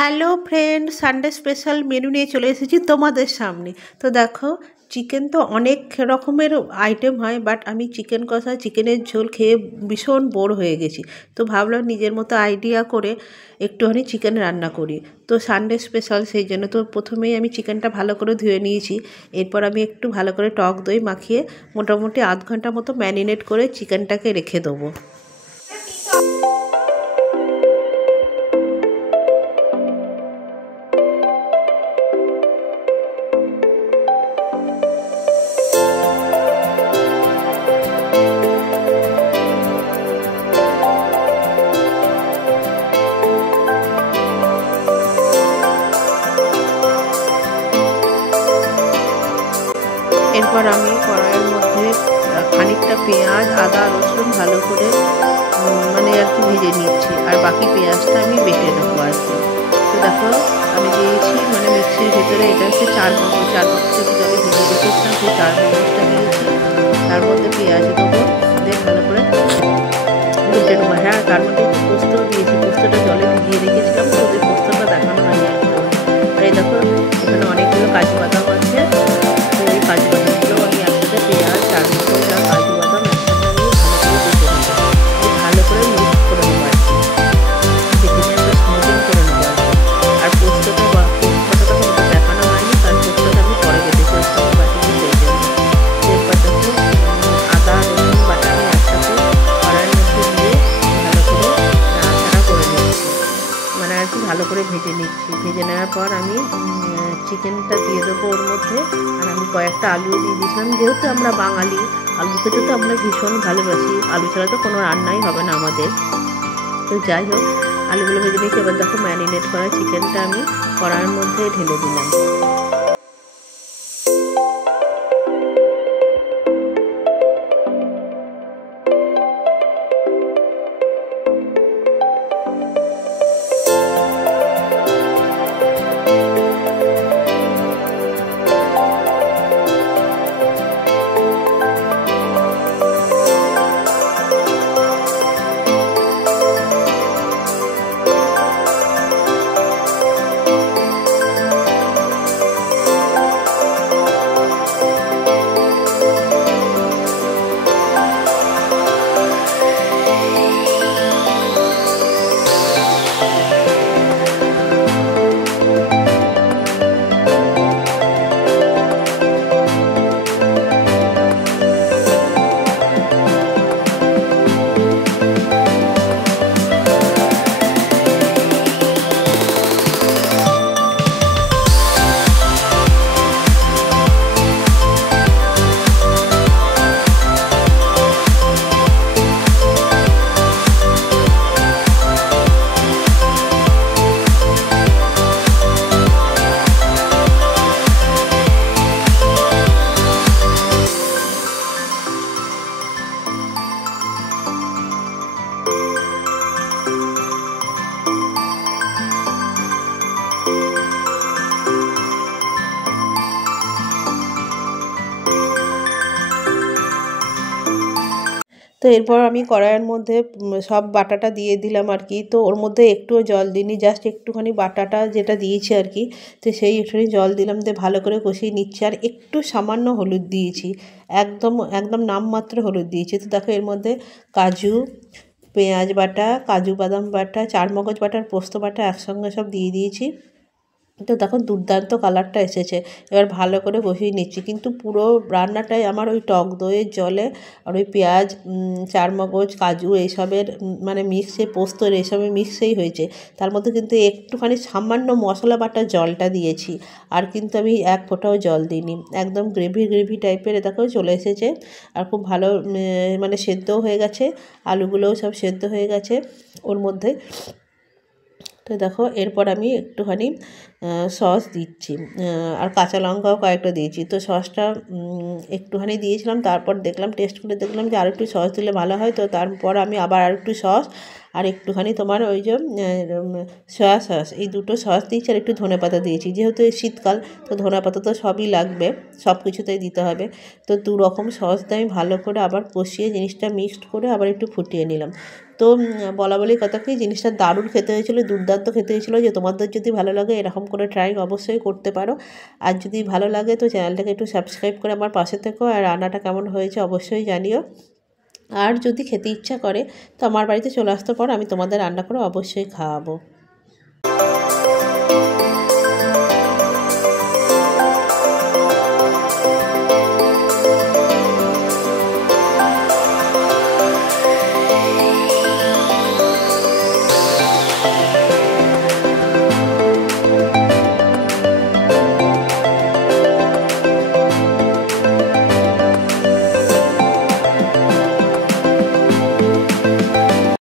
Hello friend, Sunday special menu নিয়ে চলে এসেছি তোমাদের সামনে। তো দেখো, চিকেন তো অনেক রকমের আইটেম হয়, বাট আমি চিকেন কষা চিকেনের ঝোল খেয়ে ভীষণ বোর হয়ে গেছি। তো ভাবলাম নিজের মতো আইডিয়া করে একটুখানি চিকেন রান্না করি। তো সানডে স্পেশাল সেই জন্য তো প্রথমেই আমি চিকেনটা ভালো করে ধুয়ে নিয়েছি। এরপর আমি একটু ভালো করে টক দই মাখিয়ে মোটামুটি আধ ঘন্টা মতো ম্যারিনেট করে চিকেনটাকে রেখে দেবো। এরপর আমি কড়াইয়ের মধ্যে খানিকটা পেঁয়াজ, আদা, রসুন ভালো করে মানে আর কি ভেজে নিচ্ছি, আর বাকি পেঁয়াজটা আমি বেটে নেবো আর কি। তো দেখো, আমি দিয়েছি মানে মিক্সির ভেতরে, এটা হচ্ছে চার মগজ জলে ভিজিয়ে রেখেছিলাম, সেই 4 মগজটা দিয়েছি। তার মধ্যে পেঁয়াজ দেবো, দিয়ে ভালো করে বেটে নেবো। হ্যাঁ, তার মধ্যে একটু পোস্তও দিয়েছি, পোস্তটা জলে ভিজিয়ে রেখেছিলাম, তো ওদের পোস্তটা দেখানো হয়নি আর কি। আর এই দেখো, এখানে অনেকগুলো কাজু বাদাম আছে। তো এই কাজু বাদামগুলো আমি একসাথে পেঁয়াজ, চারমগজ আর কাজু বাদাম একসাথে আমি ভালো করে মিক্স করে নেবো আর কি। বেটে নিয়ে একটা স্মুথিং করে নেবো আর কি। আর পোস্তটা তোমাদের দেখানো হয়নি, কারণ পোস্তটা আমি পরে বেটে ফেলতাম বাটিতে, সেই জন্য। এরপর দেখো, আদা রসুন বাটা আমি একসাথে কড়াইয়ের মধ্যে দিয়ে ভালো করে নাড়াচাড়া করে নিচ্ছি, মানে আর কি ভালো করে ভেজে নিচ্ছি। ভেজে নেওয়ার পর আমি চিকেনটা দিয়ে দেবো ওর মধ্যে। আর আমি কয়েকটা আলুও দিয়ে দিয়েছিলাম, যেহেতু আমরা বাঙালি, আলু খেতে তো আমরা ভীষণ ভালোবাসি, আলু ছাড়া তো কোনো রান্নাই হবে না আমাদের। তো যাই হোক, আলুগুলো ভেজে নিয়েছি। এবার দেখো, ম্যারিনেট করা চিকেনটা আমি কড়াইয়ের মধ্যে ঢেলে দিলাম। তো এরপর আমি কড়াইয়ের মধ্যে সব বাটাটা দিয়ে দিলাম আর কি। তো ওর মধ্যে একটুও জল দিইনি, জাস্ট একটুখানি বাটাটা যেটা দিয়েছি আর কি, তো সেই একটুখানি জল দিলাম, দিয়ে ভালো করে কষিয়ে নিচ্ছি। আর একটু সামান্য হলুদ দিয়েছি, একদম একদম নামমাত্র হলুদ দিয়েছি। তো দেখো, এর মধ্যে কাজু, পেঁয়াজ বাটা, কাজু বাদাম বাটা, চারমগজ বাটার পোস্ত বাটা একসঙ্গে সব দিয়ে দিয়েছি। তো দেখো, দুর্দান্ত কালারটা এসেছে। এবার ভালো করে কষিয়ে নিচ্ছি, কিন্তু পুরো রান্নাটাই আমার ওই টক দইয়ের জলে আর ওই পেঁয়াজ, চারমগজ, কাজু এইসবের মানে মিক্সে, পোস্তর এইসবের মিক্সেই হয়েছে। তার মধ্যে কিন্তু একটুখানি সামান্য মশলা বাটার জলটা দিয়েছি, আর কিন্তু আমি এক ফোঁটাও জল দিইনি। একদম গ্রেভি গ্রেভি টাইপের দেখো চলে এসেছে, আর খুব ভালো মানে সেদ্ধও হয়ে গেছে, আলুগুলোও সব সেদ্ধ হয়ে গেছে ওর মধ্যে। তো দেখো, এরপর আমি একটুখানি সস দিচ্ছি, আর কাঁচা লঙ্কাও কয়েকটা দিয়েছি। তো সসটা একটুখানি দিয়েছিলাম, তারপর দেখলাম, টেস্ট করে দেখলাম যে আর একটু সস দিলে ভালো হয়। তো তারপর আমি আবার আর একটু সস আর একটুখানি তোমার ওই যে সয়া সস, এই দুটো সস দিয়েছি, আর একটু ধনেপাতা দিয়েছি। যেহেতু শীতকাল, তো ধনেপাতা তো সবই লাগবে, সব কিছুতেই দিতে হবে। তো 2 রকম সস দিয়ে আমি ভালো করে আবার কষিয়ে জিনিসটা মিক্সড করে আবার একটু ফুটিয়ে নিলাম। তো বলা বলি কথা কি, জিনিসটা দারুণ খেতে হয়েছিলো, দুর্দান্ত খেতে হয়েছিলো। যে তোমাদের যদি ভালো লাগে এরকম করে ট্রাই অবশ্যই করতে পারো। আর যদি ভালো লাগে তো চ্যানেলটাকে একটু সাবস্ক্রাইব করে আমার পাশে থেকো। আর রান্নাটা কেমন হয়েছে অবশ্যই জানিও। আর যদি খেতে ইচ্ছা করে তো আমার বাড়িতে চলে আসতে পারো, আমি তোমাদের রান্না করে অবশ্যই খাওয়াবো।